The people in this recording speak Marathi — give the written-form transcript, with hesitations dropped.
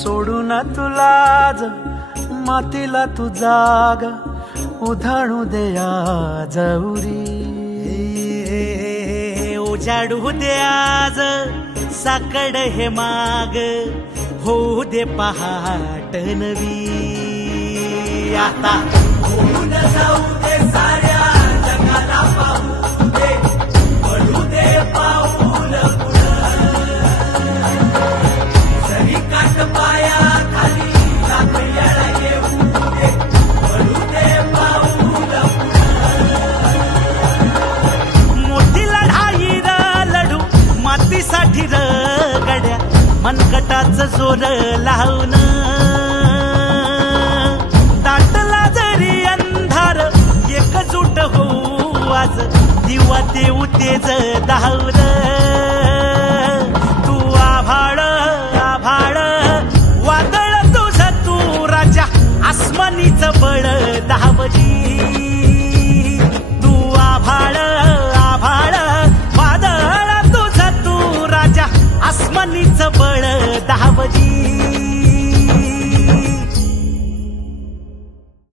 सोडून तुलाज मातीला तू जाग उधाणू दे आज उरी उजाडू दे आज साकड हे माग होऊ दे पहाट नवी आता होऊन जाऊ दे साऱ्या जगाला पाहू दे पडू दे पाऊल सरी काट पाया खाली लागल्याला येऊ दे पडू दे पाऊल मोठी लढाई लढू मातीसाठी गड्या मनगटाच जोर लावून दाटला जरी अंधार एकजूट होऊ आज दिवा देऊ तेज धावल तू आभाळ आभाळ वादळ तुझ तू राजा आसमानीच बळ दावली तू आभाळ आभाळ वादळ तुझ तू राजा आसमानीच बळ दावली